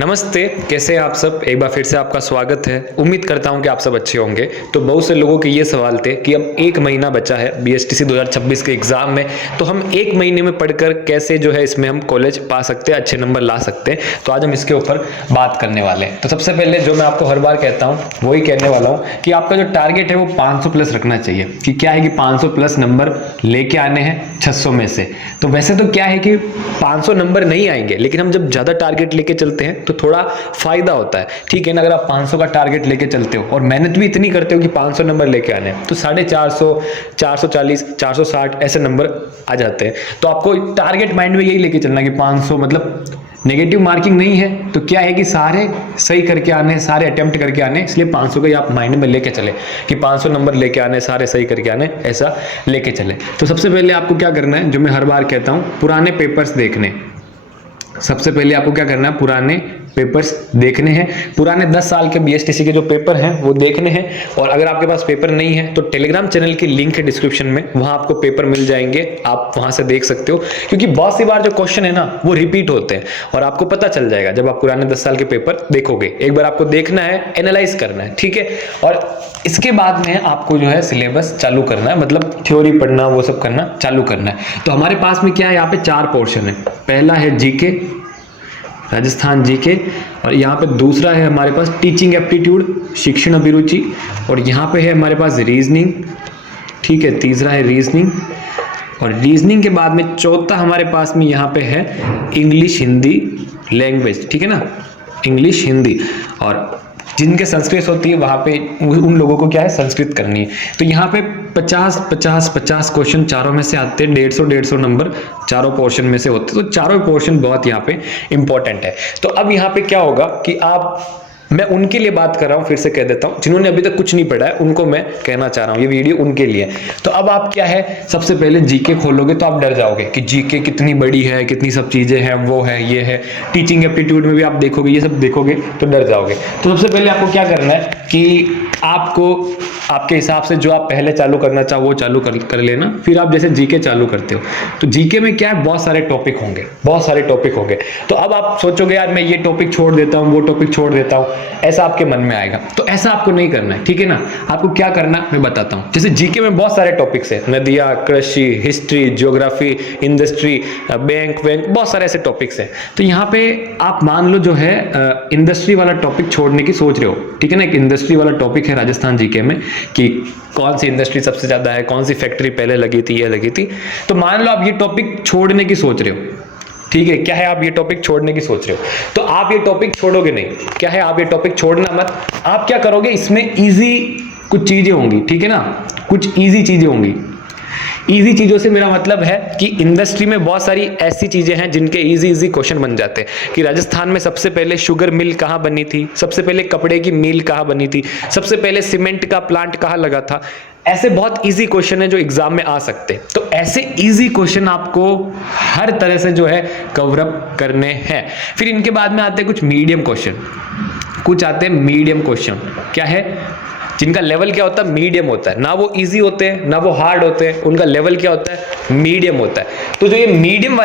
नमस्ते, कैसे हैं आप सब। एक बार फिर से आपका स्वागत है। उम्मीद करता हूं कि आप सब अच्छे होंगे। तो बहुत से लोगों के ये सवाल थे कि अब एक महीना बचा है बीएसटीसी 2026 के एग्जाम में, तो हम एक महीने में पढ़कर कैसे जो है इसमें हम कॉलेज पा सकते हैं, अच्छे नंबर ला सकते हैं। तो आज हम इसके ऊपर बात करने वाले हैं। तो सबसे पहले जो मैं आपको हर बार कहता हूँ वही कहने वाला हूँ कि आपका जो टारगेट है वो 500 प्लस रखना चाहिए। कि क्या है कि 500 प्लस नंबर लेके आने हैं 600 में से। तो वैसे तो क्या है कि 500 नंबर नहीं आएंगे, लेकिन हम जब ज्यादा टारगेट लेके चलते हैं तो थोड़ा फायदा होता है। ठीक है ना, अगर आप 500 का टारगेट लेके चलते हो और मेहनत भी इतनी करते हो कि 500 नंबर लेके आने हैं, तो 450, 440, 460 ऐसे नंबर आ जाते हैं। तो आपको टारगेट माइंड में यही लेके चलना कि 500 मतलब नेगेटिव मार्किंग नहीं है। तो क्या है कि सारे सही करके आने, सारे अटेम्प्ट करके आने, इसलिए 500 का आप माइंड में लेके चले कि 500 नंबर लेके आने, सारे सही करके आने, ऐसा लेके चले। तो सबसे पहले आपको क्या करना है, जो मैं हर बार कहता हूँ, पुराने पेपर्स देखने। सबसे पहले आपको क्या करना है, पुराने पेपर्स देखने हैं। पुराने 10 साल के बीएसटीसी के जो पेपर हैं वो देखने हैं। और अगर आपके पास पेपर नहीं है तो टेलीग्राम चैनल की लिंक है डिस्क्रिप्शन में, वहां आपको पेपर मिल जाएंगे, आप वहां से देख सकते हो। क्योंकि बहुत सी बार जो क्वेश्चन है ना वो रिपीट होते हैं और आपको पता चल जाएगा जब आप पुराने 10 साल के पेपर देखोगे। एक बार आपको देखना है, एनालाइज करना है, ठीक है। और इसके बाद में आपको जो है सिलेबस चालू करना है, मतलब थ्योरी पढ़ना, वो सब करना चालू करना है। तो हमारे पास में क्या है, यहाँ पे 4 पोर्शन है। पहला है जीके, राजस्थान जीके, और यहाँ पे दूसरा है हमारे पास टीचिंग एप्टीट्यूड, शिक्षण अभिरुचि, और यहाँ पे है हमारे पास रीजनिंग, ठीक है। तीसरा है रीजनिंग, और रीजनिंग के बाद में चौथा हमारे पास में यहाँ पे है इंग्लिश हिंदी लैंग्वेज, ठीक है ना, इंग्लिश हिंदी। और जिनके संस्कृत होती है वहां पे उन लोगों को क्या है, संस्कृत करनी है। तो यहाँ पे 50 क्वेश्चन चारों में से आते हैं। 150 नंबर चारों पोर्शन में से होते हैं। तो चारों पोर्शन बहुत यहाँ पे इंपॉर्टेंट है। तो अब यहाँ पे क्या होगा कि मैं उनके लिए बात कर रहा हूं, फिर से कह देता हूं, जिन्होंने अभी तक कुछ नहीं पढ़ा है उनको मैं कहना चाह रहा हूं, ये वीडियो उनके लिए। तो अब आप क्या है, सबसे पहले जीके खोलोगे तो आप डर जाओगे कि जीके कितनी बड़ी है, कितनी सब चीजें हैं, वो है, ये है। टीचिंग एप्टीट्यूड में भी आप देखोगे, ये सब देखोगे तो डर जाओगे। तो सबसे पहले आपको क्या करना है कि आपको आपके हिसाब से जो आप पहले चालू करना चाहो वो चालू कर लेना। फिर आप जैसे जीके चालू करते हो तो जीके में क्या है, बहुत सारे टॉपिक होंगे, बहुत सारे टॉपिक होंगे। तो अब आप सोचोगे यार मैं ये टॉपिक छोड़ देता हूँ, वो टॉपिक छोड़ देता हूँ, ऐसा आपके मन में आएगा। तो ऐसा आपको नहीं करना है, ठीक है ना। आपको क्या करना है मैं बताता हूँ। जैसे जीके में बहुत सारे टॉपिक्स है, नदियाँ, कृषि, हिस्ट्री, ज्योग्राफी, इंडस्ट्री, बैंक, बहुत सारे ऐसे टॉपिक्स हैं। तो यहाँ पे आप मान लो जो है इंडस्ट्री वाला टॉपिक छोड़ने की सोच रहे हो, ठीक है ना। एक इंडस्ट्री वाला टॉपिक है राजस्थान जीके में कि कौन सी इंडस्ट्री सबसे ज्यादा है, कौन सी फैक्ट्री पहले लगी थी, ये लगी थी। तो मान लो आप ये टॉपिक छोड़ने की सोच रहे हो, ठीक है। क्या है, आप ये टॉपिक छोड़ने की सोच रहे हो, तो आप ये टॉपिक छोड़ोगे नहीं। क्या है, आप ये टॉपिक छोड़ना मत। आप क्या करोगे, इसमें इजी कुछ चीजें होंगी, ठीक है ना, कुछ इजी चीजें होंगी। इजी चीजों से मेरा मतलब है कि इंडस्ट्री में बहुत सारी ऐसी चीजें हैं जिनके इजी क्वेश्चन बन जाते हैं कि राजस्थान में सबसे पहले शुगर मिल कहाँ बनी थी, सबसे पहले कपड़े की मिल कहाँ बनी थी, सबसे पहले सीमेंट का प्लांट कहाँ लगा था। ऐसे बहुत इजी क्वेश्चन है जो एग्जाम में आ सकते हैं। तो ऐसे इजी क्वेश्चन आपको हर तरह से जो है कवर अप करने हैं। फिर इनके बाद में आते हैं कुछ मीडियम क्वेश्चन, कुछ आते हैं मीडियम क्वेश्चन। क्या है, जिनका लेवल क्या होता है, मीडियम होता है। ना वो इजी होते हैं ना वो हार्ड होते हैं, उनका लेवल क्या होता है, मीडियम होता है। तो जो ये मीडियम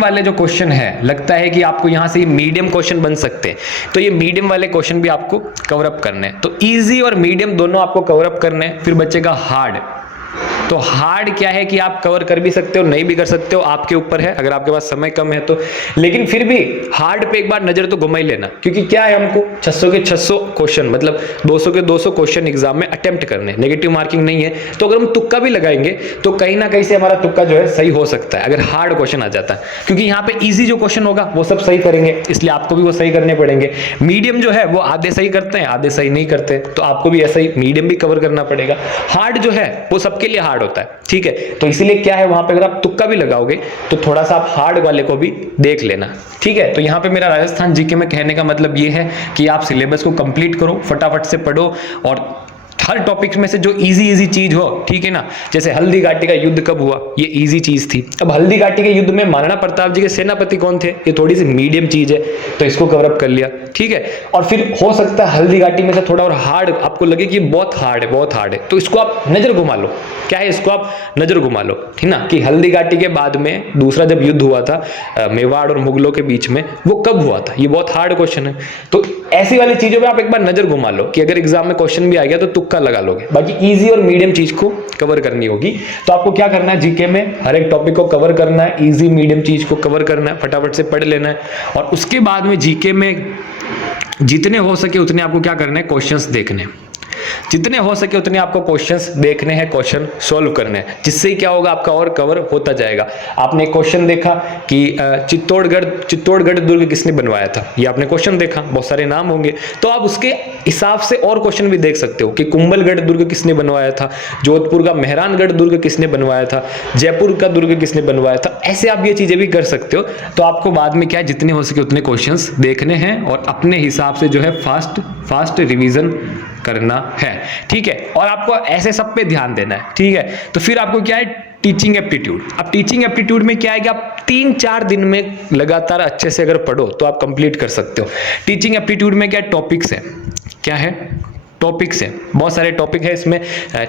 वाले जो क्वेश्चन है, लगता है कि आपको यहां से ये मीडियम क्वेश्चन बन सकते हैं, तो ये मीडियम वाले क्वेश्चन भी आपको कवर अप करने हैं। तो इजी और मीडियम दोनों आपको कवर अप करने हैं। फिर बचेगा हार्ड। तो हार्ड क्या है कि आप कवर कर भी सकते हो, नहीं भी कर सकते हो, आपके ऊपर है, अगर आपके पास समय कम है तो। लेकिन फिर भी हार्ड पे एक बार नजर तो घुमा ही लेना, क्योंकि क्या है, हमको 600 के 600 क्वेश्चन, मतलब 200 के 200 क्वेश्चन एग्जाम में अटेम्प्ट करने, नेगेटिव मार्किंग नहीं है। तो अगर हम तुक्का भी लगाएंगे तो कहीं ना कहीं से हमारा तुक्का जो है सही हो सकता है, अगर हार्ड क्वेश्चन आ जाता है। क्योंकि यहाँ पे ईजी जो क्वेश्चन होगा वो सब सही करेंगे, इसलिए आपको भी वो सही करने पड़ेंगे। मीडियम जो है वो आधे सही करते हैं, आधे सही नहीं करते, तो आपको भी ऐसा ही मीडियम भी कवर करना पड़ेगा। हार्ड जो है वो सबके लिए हार्ड होता है, ठीक है। तो इसीलिए क्या है, वहां पे अगर आप तुक्का भी लगाओगे तो थोड़ा सा आप हार्ड वाले को भी देख लेना, ठीक है। तो यहाँ पे मेरा राजस्थान जीके में कहने का मतलब ये है कि आप सिलेबस को कंप्लीट करो, फटाफट से पढ़ो और हर टॉपिक में से जो इजी चीज हो, ठीक है ना, जैसे हल्दी घाटी का युद्ध कब हुआ, ये इजी चीज थी। अब हल्दी घाटी के युद्ध में महाराणा प्रताप जी के सेनापति कौन थे, ये थोड़ी सी मीडियम चीज है, तो इसको कवर अप कर लिया, ठीक है। और फिर हो सकता है हल्दी घाटी में से थोड़ा और हार्ड आपको लगे कि बहुत हार्ड है, बहुत हार्ड है, तो इसको आप नजर घुमा लो। क्या है, इसको आप नजर घुमा लो, ठीक ना, कि हल्दी घाटी के बाद में दूसरा जब युद्ध हुआ था मेवाड़ और मुगलों के बीच में, वो कब हुआ था, ये बहुत हार्ड क्वेश्चन है। तो ऐसी वाली चीजों पे आप एक बार नजर घुमा लो कि अगर एग्जाम में क्वेश्चन भी आ गया तो तुक्का लगा लोगे। बाकी इजी और मीडियम चीज को कवर करनी होगी। तो आपको क्या करना है, जीके में हर एक टॉपिक को कवर करना है, इजी मीडियम चीज को कवर करना है, फटाफट से पढ़ लेना है। और उसके बाद में जीके में जितने हो सके उतने आपको क्या करना है, क्वेश्चंस देखने हैं। जितने हो सके उतने आपको क्वेश्चंस देखने हैं, क्वेश्चन सॉल्व करने हैं, जिससे क्या होगा, आपका और कवर होता जाएगा। आपने क्वेश्चन देखा कि चित्तौड़गढ़ दुर्ग किसने बनवाया था, ये आपने क्वेश्चन देखा, बहुत सारे नाम होंगे, तो आप उसके हिसाब से और क्वेश्चन भी देख सकते हो कि कुंभलगढ़ दुर्ग किसने बनवाया था, जोधपुर का मेहरानगढ़ दुर्ग किसने बनवाया था, जयपुर का दुर्ग किसने बनवाया था। ऐसे आप ये चीजें भी कर सकते हो। तो आपको बाद में क्या है, जितने हो सके उतने क्वेश्चंस देखने हैं और अपने हिसाब से जो है फास्ट रिवीजन करना है, ठीक है। और आपको ऐसे सब पे ध्यान देना है, ठीक है। तो फिर आपको क्या है, टीचिंग एप्टीट्यूड। अब टीचिंग एप्टीट्यूड में क्या है कि आप 3-4 दिन में लगातार अच्छे से अगर पढ़ो तो आप कंप्लीट कर सकते हो। टीचिंग एप्टीट्यूड में क्या टॉपिक्स है, क्या है, टॉपिक्स है, बहुत सारे टॉपिक है इसमें,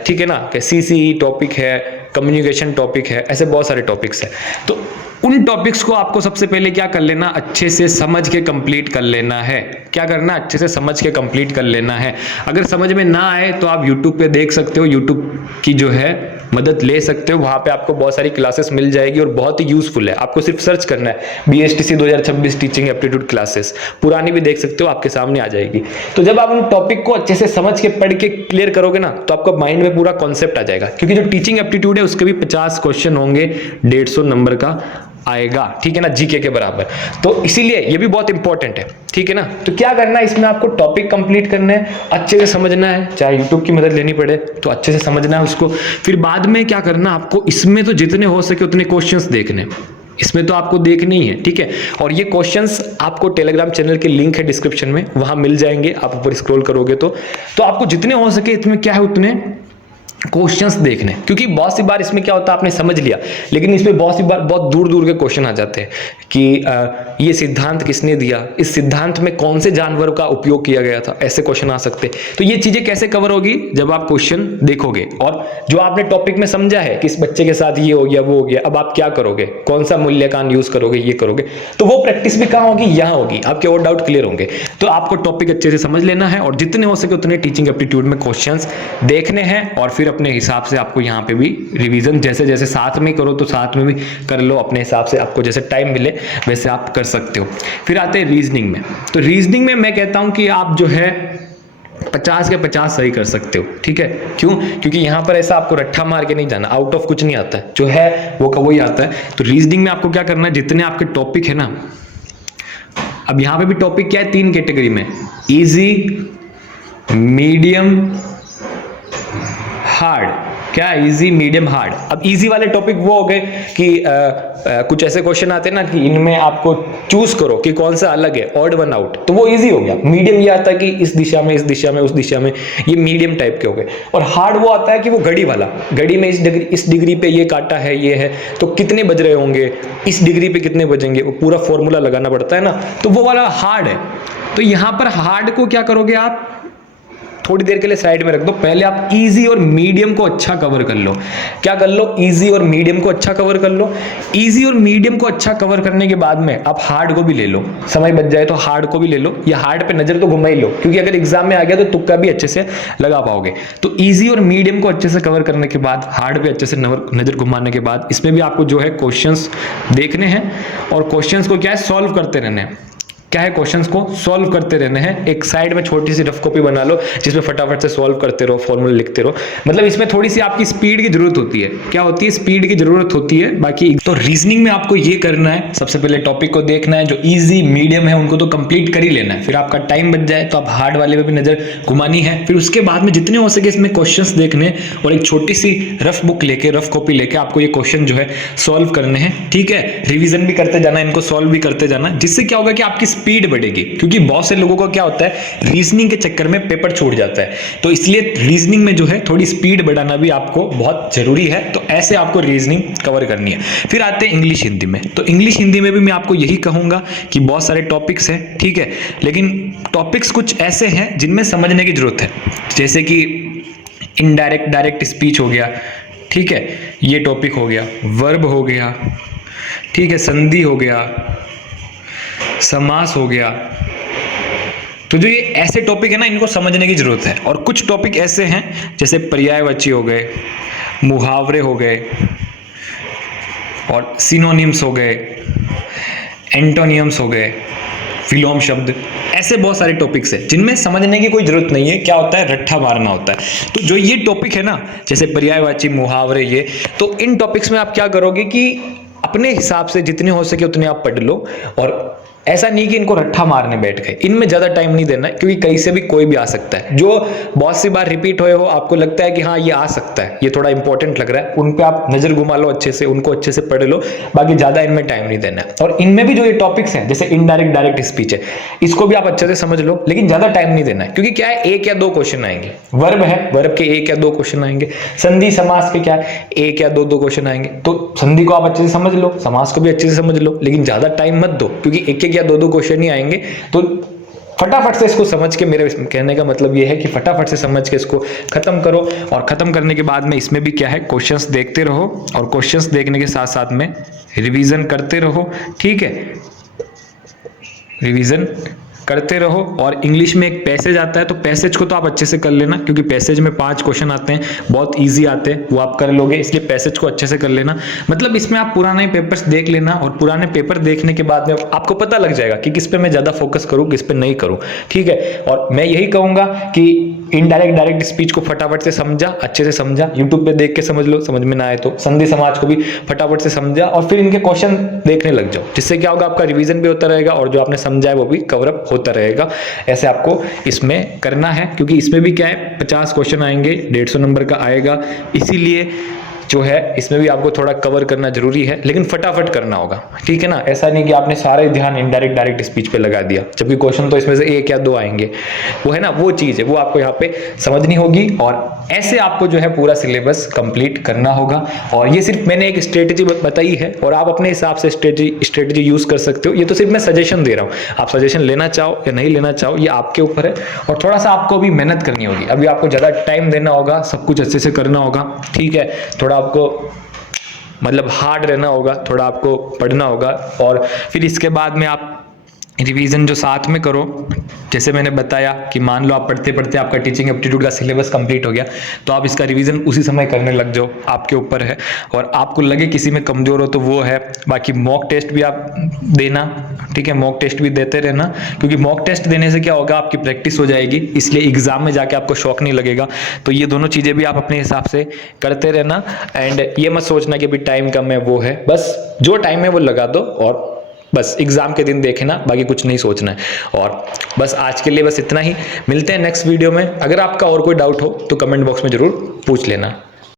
ठीक है ना, कि सीसीई टॉपिक है, कम्युनिकेशन टॉपिक है, ऐसे बहुत सारे टॉपिक्स है। तो उन टॉपिक्स को आपको सबसे पहले क्या कर लेना, अच्छे से समझ के कंप्लीट कर लेना है। क्या करना, अच्छे से समझ के कंप्लीट कर लेना है। अगर समझ में ना आए तो आप YouTube पे देख सकते हो, YouTube की जो है मदद ले सकते हो, वहां पे आपको बहुत सारी क्लासेस मिल जाएगी और बहुत ही यूजफुल है। आपको सिर्फ सर्च करना है BSTC 2026 टीचिंग एप्टीट्यूड क्लासेस, पुरानी भी देख सकते हो, आपके सामने आ जाएगी। तो जब आप उन टॉपिक को अच्छे से समझ के पढ़ के क्लियर करोगे ना, तो आपका माइंड में पूरा कॉन्सेप्ट आ जाएगा। क्योंकि जो टीचिंग एप्टीट्यूड है उसके भी 50 क्वेश्चन होंगे, 150 नंबर का आएगा, ठीक है ना, जीके के बराबर। तो इसीलिए ये भी बहुत इंपॉर्टेंट है, ठीक है ना। तो क्या करना है, इसमें आपको टॉपिक कंप्लीट करना है, अच्छे से समझना है, चाहे यूट्यूब की मदद लेनी पड़े तो अच्छे से समझना है उसको। फिर बाद में क्या करना, आपको इसमें तो जितने हो सके उतने क्वेश्चंस देखने, इसमें तो आपको देखने ही है, ठीक है। और ये क्वेश्चंस आपको टेलीग्राम चैनल के लिंक है डिस्क्रिप्शन में, वहां मिल जाएंगे, आप ऊपर स्क्रॉल करोगे तो आपको जितने हो सके इसमें क्या है उतने क्वेश्चंस देखने। क्योंकि बहुत सी बार इसमें क्या होता है, आपने समझ लिया, लेकिन इसमें बहुत सी बार बहुत दूर दूर के क्वेश्चन आ जाते हैं कि ये सिद्धांत किसने दिया, इस सिद्धांत में कौन से जानवर का उपयोग किया गया था, ऐसे क्वेश्चन आ सकते हैं। तो ये चीजें कैसे कवर होगी, जब आप क्वेश्चन देखोगे और जो आपने टॉपिक में समझा है कि इस बच्चे के साथ ये हो गया, वो हो गया, अब आप क्या करोगे, कौन सा मूल्यांकन यूज करोगे, ये करोगे, तो वो प्रैक्टिस भी कहाँ होगी, यहाँ होगी, आपके और डाउट क्लियर होंगे। तो आपको टॉपिक अच्छे से समझ लेना है और जितने हो सके उतने टीचिंग एप्टीट्यूड में क्वेश्चंस देखने हैं और फिर अपने हिसाब से आपको यहाँ पे भी रिवीजन जैसे जैसे साथ में करो तो साथ में भी कर लो, अपने हिसाब से आपको जैसे टाइम मिले वैसे आप कर सकते हो। फिर आते हैं रीजनिंग में। तो रीजनिंग में मैं कहता हूं कि आप जो है 50 के 50 सही कर सकते हो, ठीक है। क्यों, क्योंकि यहाँ पर ऐसा आपको रट्ठा मार के नहीं जाना, आउट ऑफ कुछ नहीं आता है, जो है वो का वही आता है। तो रीजनिंग में आपको क्या करना है, जितने आपके टॉपिक है ना, अब यहाँ पे भी टॉपिक क्या है, 3 कैटेगरी में, इजी, मीडियम, हार्ड। क्या, इजी, मीडियम, हार्ड। अब इजी वाले टॉपिक वो हो गए कि कुछ ऐसे क्वेश्चन आते हैं ना कि इनमें आपको चूज करो कि कौन सा अलग है, ऑड वन आउट, तो वो इजी हो गया। मीडियम ये आता है कि इस दिशा में, इस दिशा में, उस दिशा में, ये मीडियम टाइप के हो गए। और हार्ड वो आता है कि वो घड़ी वाला, घड़ी में इस डिग्री पे ये काटा है, ये है, तो कितने बज रहे होंगे, इस डिग्री पे कितने बजेंगे, वो पूरा फॉर्मूला लगाना पड़ता है ना, तो वो वाला हार्ड है। तो यहां पर हार्ड को क्या करोगे, आप थोड़ी देर के लिए साइड में रख दो, पहले आप इजी और मीडियम को अच्छा कवर कर लो। क्या कर लो, इजी और मीडियम को अच्छा कवर कर लो। इजी और मीडियम को अच्छा कवर करने के बाद में आप हार्ड को भी ले लो, समय बच जाए तो हार्ड को भी ले लो, या हार्ड पे नजर तो घुमा ही लो, क्योंकि अगर एग्जाम में आ गया तो तुक्का भी अच्छे से लगा पाओगे। तो इजी और मीडियम को अच्छे से कवर करने के बाद, हार्ड पे अच्छे से नजर घुमाने के बाद, इसमें भी आपको जो है क्वेश्चंस देखने हैं और क्वेश्चंस को क्या है, सॉल्व करते रहने हैं। क्या है, क्वेश्चंस को सॉल्व करते रहने हैं। एक साइड में छोटी सी रफ कॉपी बना लो जिसमें फटाफट से सॉल्व करते रहो, फॉर्मूला लिखते रहो। मतलब इसमें थोड़ी सी आपकी स्पीड की जरूरत होती है। क्या होती है, स्पीड की जरूरत होती है। बाकी तो रीजनिंग में आपको ये करना है, सबसे पहले टॉपिक को देखना है, जो इजी मीडियम है उनको तो कंप्लीट कर ही लेना है। फिर आपका टाइम बच जाए तो आप हार्ड वाले पे भी नजर घुमानी है। फिर उसके बाद में जितने हो सके इसमें क्वेश्चंस देखने और एक छोटी सी रफ बुक लेके, रफ कॉपी लेके आपको ये क्वेश्चन जो है सॉल्व करने हैं, ठीक है। रिवीजन भी करते जाना, इनको सॉल्व भी करते जाना, जिससे क्या होगा कि आपकी स्पीड बढ़ेगी, क्योंकि बहुत से लोगों का क्या होता है रीजनिंग के चक्कर में पेपर छूट जाता है। तो इसलिए रीजनिंग में जो है थोड़ी स्पीड बढ़ाना भी आपको बहुत जरूरी है। तो ऐसे आपको रीजनिंग कवर करनी है। फिर आते हैं इंग्लिश हिंदी में। तो इंग्लिश हिंदी में भी मैं आपको यही कहूंगा कि बहुत सारे टॉपिक्स हैं, ठीक है, लेकिन टॉपिक्स कुछ ऐसे हैं जिनमें समझने की जरूरत है। जैसे कि इनडायरेक्ट डायरेक्ट स्पीच हो गया, ठीक है, ये टॉपिक हो गया, वर्ब हो गया, ठीक है, संधि हो गया, समास हो गया। तो जो ये ऐसे टॉपिक है ना, इनको समझने की जरूरत है। और कुछ टॉपिक ऐसे हैं जैसे पर्यायवाची हो गए, मुहावरे हो गए, और सिनोनिम्स हो गए, एंटोनियम्स हो गए, विलोम शब्द, ऐसे बहुत सारे टॉपिक्स हैं जिनमें समझने की कोई जरूरत नहीं है। क्या होता है, रट्टा मारना होता है। तो जो ये टॉपिक है ना, जैसे पर्यायवाची, मुहावरे, ये, तो इन टॉपिक्स में आप क्या करोगे कि अपने हिसाब से जितने हो सके उतने आप पढ़ लो। और ऐसा नहीं कि इनको रट्टा मारने बैठ गए, इनमें ज्यादा टाइम नहीं देना है, क्योंकि कहीं से भी कोई भी आ सकता है। जो बहुत सी बार रिपीट हुए हो, आपको लगता है कि हाँ ये आ सकता है, ये थोड़ा इंपॉर्टेंट लग रहा है, उन पे आप नजर घुमा लो अच्छे से, उनको अच्छे से पढ़ लो। बाकी ज्यादा इनमें टाइम नहीं देना है। और इनमें भी जो ये टॉपिक्स हैं जैसे इनडायरेक्ट डायरेक्ट स्पीच है, इसको भी आप अच्छे से समझ लो, लेकिन ज्यादा टाइम नहीं देना है, क्योंकि क्या है, एक या दो क्वेश्चन आएंगे। वर्ब है, वर्ब के एक या दो क्वेश्चन आएंगे। संधि समास के क्या है, एक या दो क्वेश्चन आएंगे। तो संधि को आप अच्छे से समझ लो, समास को भी अच्छे से समझ लो, लेकिन ज्यादा टाइम मत दो, क्योंकि एक एक या दो क्वेश्चन ही आएंगे। तो फटाफट से इसको समझ के, मेरे कहने का मतलब ये है कि फटाफट से समझ के इसको खत्म करो। और खत्म करने के बाद में इसमें भी क्या है, क्वेश्चंस देखते रहो, और क्वेश्चंस देखने के साथ साथ में रिवीजन करते रहो, ठीक है, रिवीजन करते रहो। और इंग्लिश में एक पैसेज आता है, तो पैसेज को तो आप अच्छे से कर लेना, क्योंकि पैसेज में 5 क्वेश्चन आते हैं, बहुत इजी आते हैं, वो आप कर लोगे, इसलिए पैसेज को अच्छे से कर लेना। मतलब इसमें आप पुराने पेपर्स देख लेना, और पुराने पेपर देखने के बाद में आपको पता लग जाएगा कि किस पे मैं ज्यादा फोकस करूं, किस पे नहीं करूं, ठीक है। और मैं यही कहूंगा कि इनडायरेक्ट डायरेक्ट स्पीच को फटाफट से समझा, अच्छे से समझा, यूट्यूब पे देख के समझ लो, समझ में ना आए तो संधि समाज को भी फटाफट से समझा, और फिर इनके क्वेश्चन देखने लग जाओ, जिससे क्या होगा, आपका रिवीजन भी होता रहेगा, और जो आपने समझा है वो भी कवर अप होता रहेगा। ऐसे आपको इसमें करना है, क्योंकि इसमें भी क्या है, 50 क्वेश्चन आएंगे, 150 नंबर का आएगा, इसीलिए जो है इसमें भी आपको थोड़ा कवर करना जरूरी है, लेकिन फटाफट करना होगा, ठीक है ना। ऐसा नहीं कि आपने सारे ध्यान इनडायरेक्ट डायरेक्ट स्पीच पे लगा दिया, जबकि क्वेश्चन तो इसमें से एक या दो आएंगे, वो है ना, वो चीज है, वो आपको यहाँ पे समझनी होगी। और ऐसे आपको जो है पूरा सिलेबस कंप्लीट करना होगा। और ये सिर्फ मैंने एक स्ट्रेटेजी बताई है, और आप अपने हिसाब से स्ट्रेटेजी यूज कर सकते हो। ये तो सिर्फ मैं सजेशन दे रहा हूँ, आप सजेशन लेना चाहो या नहीं लेना चाहो, ये आपके ऊपर है। और थोड़ा सा आपको भी मेहनत करनी होगी, अभी आपको ज्यादा टाइम देना होगा, सब कुछ अच्छे से करना होगा, ठीक है। थोड़ा आपको मतलब हार्ड रहना होगा, थोड़ा आपको पढ़ना होगा। और फिर इसके बाद में आप रिवीजन जो साथ में करो, जैसे मैंने बताया कि मान लो आप पढ़ते पढ़ते आपका टीचिंग एप्टीट्यूड का सिलेबस कंप्लीट हो गया, तो आप इसका रिवीजन उसी समय करने लग जाओ, आपके ऊपर है। और आपको लगे किसी में कमजोर हो तो वो है। बाकी मॉक टेस्ट भी आप देना, ठीक है, मॉक टेस्ट भी देते रहना, क्योंकि मॉक टेस्ट देने से क्या होगा, आपकी प्रैक्टिस हो जाएगी, इसलिए एग्जाम में जाके आपको शौक नहीं लगेगा। तो ये दोनों चीजें भी आप अपने हिसाब से करते रहना। एंड ये मत सोचना कि अभी टाइम कम है, वो है, बस जो टाइम है वो लगा दो, और बस एग्जाम के दिन देखना, बाकी कुछ नहीं सोचना है। और बस आज के लिए बस इतना ही, मिलते हैं नेक्स्ट वीडियो में। अगर आपका और कोई डाउट हो तो कमेंट बॉक्स में जरूर पूछ लेना।